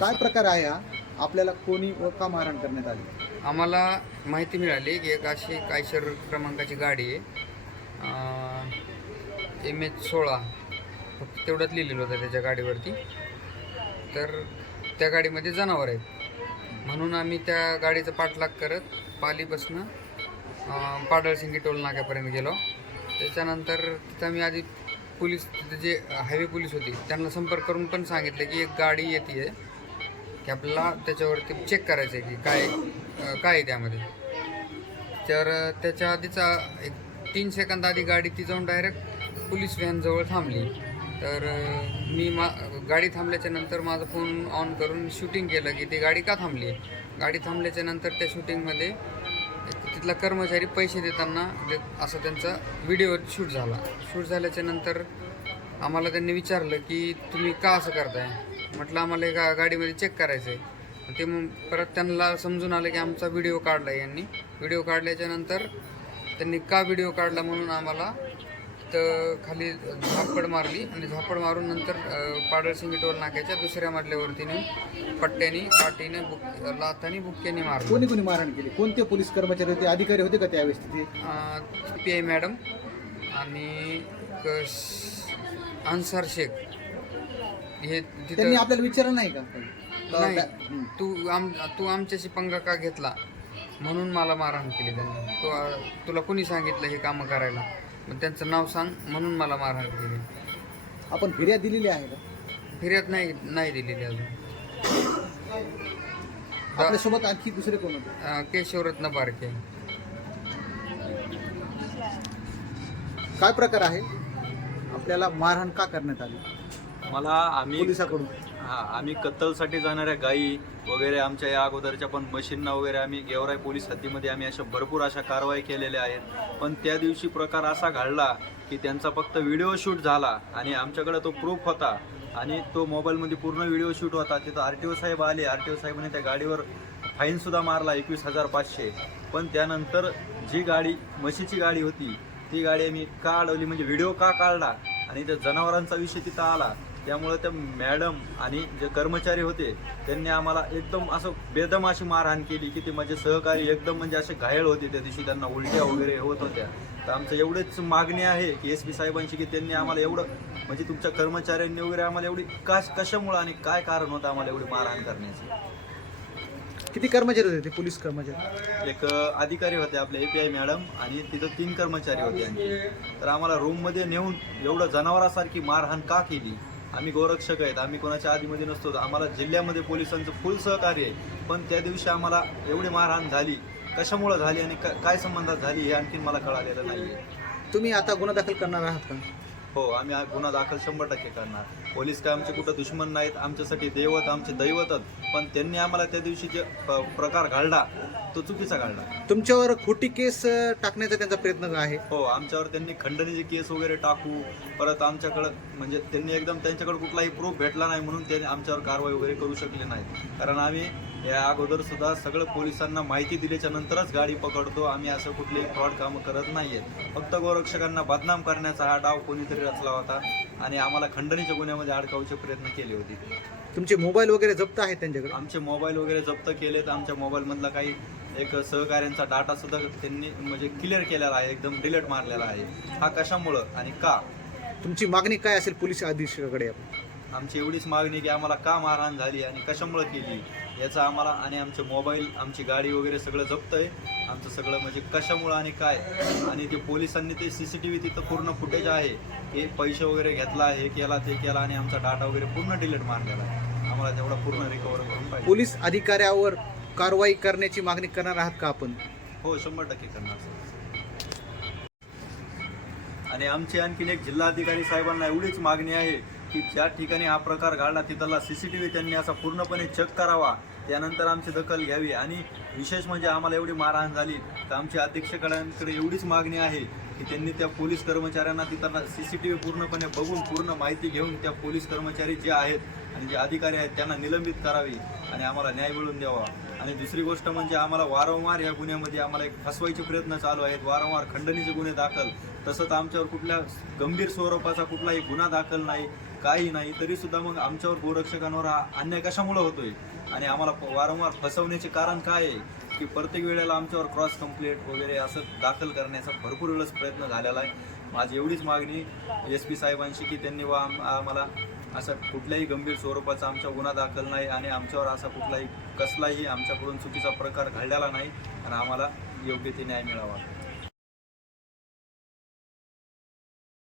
काय प्रकार आहे हा? आपल्याला कोणी व का मारहाण करण्यात आली? आम्हाला माहिती मिळाली की एक अशी कायशर क्रमांकाची गाडी आहे. एम एच सोळा. फक्त तेवढंच लिहिलेलं होतं त्याच्या गाडीवरती. तर त्या गाडीमध्ये जनावर आहेत. म्हणून आम्ही त्या गाडीचा पाठलाग करत पालीपासनं अं, पाडळसिंगी टोल नाक्यापर्यंत गेलो. त्याच्यानंतर तिथं आम्ही आधी पोलीस तिथे जे हायवे पोलीस होती त्यांना संपर्क करून पण सांगितलं की एक गाडी येते. आहे की आपल्याला त्याच्यावरती चेक करायचं आहे की काय काय आहे त्यामध्ये. तर त्याच्या आधीचा एक तीन सेकंद आधी गाडी ती जाऊन डायरेक्ट पोलीस व्हॅनजवळ थांबली. तर मी मा गाडी थांबल्याच्या नंतर माझा फोन ऑन करून शूटिंग केलं की ती गाडी का थांबली? आहे गाडी थांबल्याच्या नंतर त्या शूटिंगमध्ये तिथला कर्मचारी पैसे देताना असा त्यांचा व्हिडिओ शूट झाला. शूट झाल्याच्यानंतर आम्हाला त्यांनी विचारलं की तुम्ही का असं करताय? म्हटलं आम्हाला एका गाडीमध्ये चेक करायचं आहे ते मग परत त्यांना समजून आलं की आमचा व्हिडिओ काढला यांनी. व्हिडिओ काढल्याच्या नंतर त्यांनी का व्हिडिओ काढला म्हणून आम्हाला तर खाली झापड मारली आणि झापड मारून नंतर पाडळसिंगी टोल नाक्याच्या दुसऱ्या मजल्यावरती नेऊन पट्ट्यानी काठीने बुक लाथानी बुक्क्यानी मारलं. कोणी कोणी मारहाण केली? कोणते पोलीस कर्मचारी होते? अधिकारी होते का त्यावेळेस तिथे? पी आय मॅडम आणि अन्सार शेख. हे त्यांनी तिथं आपल्याला विचारलं नाही का नाही. तू आम तू आमच्याशी पंगा का घेतला? म्हणून मला मारहाण केली त्यांनी. तू तुला कोणी सांगितलं हे कामं करायला? मग त्यांचं नाव सांग म्हणून मला मारहाण केली. आपण फिर्याद दिलेली आहे का? फिर्याद नाही नाही दिलेली अजून. आपल्यासोबत आणखी दुसरे कोण होते? अं, केशवरत्न बारके. काय प्रकार आहे? आपल्याला मारहाण का करण्यात आली? मला आम्ही पोलिसाकडून. हा आम्ही कत्तलसाठी जाणाऱ्या गायी वगैरे आमच्या या अगोदरच्या पण मशीनना वगैरे आम्ही गेवराई पोलीस हद्दीमध्ये आम्ही अशा भरपूर अशा कारवाई केलेल्या आहेत. पण त्या दिवशी प्रकार असा घडला की त्यांचा फक्त व्हिडिओ शूट झाला आणि आमच्याकडे तो प्रूफ होता आणि तो मोबाईलमध्ये पूर्ण व्हिडिओ शूट होता. तिथं आर टी ओ साहेब आले. आर टी ओ साहेबांनी त्या गाडीवर फाईनसुद्धा मारला एकवीस हजार पाचशे. पण त्यानंतर जी गाडी म्हशीची गाडी होती ती गाडी आम्ही का अडवली? म्हणजे व्हिडिओ का काढला? आणि त्या जनावरांचा विषय तिथं आला. त्यामुळे त्या मॅडम आणि जे कर्मचारी होते त्यांनी आम्हाला एकदम असं बेदम अशी मारहाण केली की ते माझे सहकारी एकदम म्हणजे असे घायल होते त्या दिवशी. त्यांना उलट्या वगैरे होत होत्या. तर आमचं एवढेच मागणी आहे की एस पी साहेबांची की त्यांनी आम्हाला एवढं म्हणजे तुमच्या कर्मचाऱ्यांनी वगैरे आम्हाला एवढी का कशामुळं आणि काय कारण होतं आम्हाला एवढी मारहाण करण्याची? किती कर्मचारी होते ते पोलीस कर्मचारी? एक अधिकारी होते आपले ए पी आय मॅडम आणि तिथं तीन कर्मचारी होते तर आम्हाला रूममध्ये नेऊन एवढं जनावरासारखी मारहाण का केली? आम्ही गोरक्षक आहेत आम्ही कोणाच्या आधीमध्ये नसतो. आम्हाला जिल्ह्यामध्ये पोलिसांचं फुल सहकार्य आहे. पण त्या दिवशी आम्हाला एवढी मारहाण झाली. कशामुळं झाली आणि का- काय संबंधात झाली हे आणखीन मला कळालेलं नाही तुम्ही आता गुन्हा दाखल करणार आहात का? हो आम्ही हा गुन्हा दाखल शंभर टक्के करणार. पोलीस काय आमचे कुठं दुश्मन नाहीत आमच्यासाठी दैवत आमचे दैवतच पण त्यांनी आम्हाला त्या दिवशी जे प- प्रकार घडला तो चुकीचा घडला तुमच्यावर खोटी केस अ, टाकण्याचा त्यांचा प्रयत्न आहे? हो आमच्यावर त्यांनी खंडणीचे केस वगैरे टाकू परत आमच्याकडं म्हणजे त्यांनी एकदम त्यांच्याकडे कुठलाही प्रूफ भेटला नाही म्हणून त्यांनी आमच्यावर कारवाई वगैरे करू शकले नाहीत. कारण आम्ही या अगोदर सुद्धा सगळं पोलिसांना माहिती दिल्याच्या नंतरच गाडी पकडतो. आम्ही असं कुठलेही फ्रॉड कामं करत नाहीयेत फक्त गोरक्षकांना बदनाम करण्याचा हा डाव कोणीतरी रचला होता आणि आम्हाला खंडणीच्या गुन्ह्यामध्ये अडकावचे प्रयत्न केले होते. तुमचे मोबाईल वगैरे जप्त आहेत त्यांच्याकडे? आमचे मोबाईल वगैरे जप्त केलेत. आमच्या मोबाईलमधला काही एक सहकार्यांचा डाटा सुद्धा त्यांनी म्हणजे क्लिअर केलेला आहे. एकदम डिलीट मारलेला आहे. हा कशामुळं आणि का? तुमची मागणी काय असेल पोलीस अधीक्षकाकडे? आमची एवढीच मागणी की आम्हाला का मारहाण झाली आणि कशामुळं केली? याचा आम्हाला आणि आमचे मोबाईल आमची गाडी वगैरे सगळं जप्त आहे आमचं सगळं म्हणजे कशामुळं आणि काय? आणि ते पोलिसांनी ते सी सी टी व्ही तिथं पूर्ण फुटेज आहे. हे पैसे वगैरे घेतला हे केला ते केला आणि आमचा डाटा वगैरे पूर्ण डिलीट मारलेला आहे आम्हाला तेवढा पूर्ण रिकवर करून पाहिजे. पोलीस अधिकाऱ्यावर कारवाई करण्याची मागणी करणार आहात का आपण? हो शंभर टक्के करणार सर. आणि आमची आणखीन एक जिल्हाधिकारी साहेबांना एवढीच मागणी आहे की ज्या ठिकाणी हा प्रकार घडला तिथला सी सी टी व्ही त्यांनी असा पूर्णपणे चेक करावा. त्यानंतर आमची दखल घ्यावी आणि विशेष म्हणजे आम्हाला एवढी मारहाण झाली. तर आमच्या अध्यक्षकडांकडे एवढीच मागणी आहे की त्यांनी त्या पोलीस कर्मचाऱ्यांना तिथं सी सी टी व्ही पूर्णपणे बघून पूर्ण माहिती घेऊन त्या पोलीस कर्मचारी जे आहेत आणि जे अधिकारी आहेत त्यांना निलंबित करावी आणि आम्हाला न्याय मिळवून द्यावा. आणि दुसरी गोष्ट म्हणजे आम्हाला वारंवार या गुन्ह्यामध्ये आम्हाला एक फसवायचे प्रयत्न चालू आहेत. वारंवार खंडणीचे गुन्हे दाखल. तसंच आमच्यावर कुठल्या गंभीर स्वरूपाचा कुठलाही गुन्हा दाखल नाही काही नाही तरीसुद्धा मग आमच्यावर गोरक्षकांवर हा अन्याय कशामुळे होतोय? आणि आम्हाला वारंवार फसवण्याचे कारण काय आहे? की प्रत्येक वेळेला आमच्यावर क्रॉस कंप्लेंट वगैरे असं दाखल करण्याचा भरपूर वेळेस प्रयत्न झालेला आहे. माझी एवढीच मागणी एस पी साहेबांशी की त्यांनी वा आम्हाला असं कुठल्याही गंभीर स्वरूपाचा आमचा गुन्हा दाखल नाही आणि आमच्यावर असा कुठलाही कसलाही आमच्याकडून चुकीचा प्रकार घडलेला नाही. आणि आम्हाला योग्य ते न्याय मिळावा.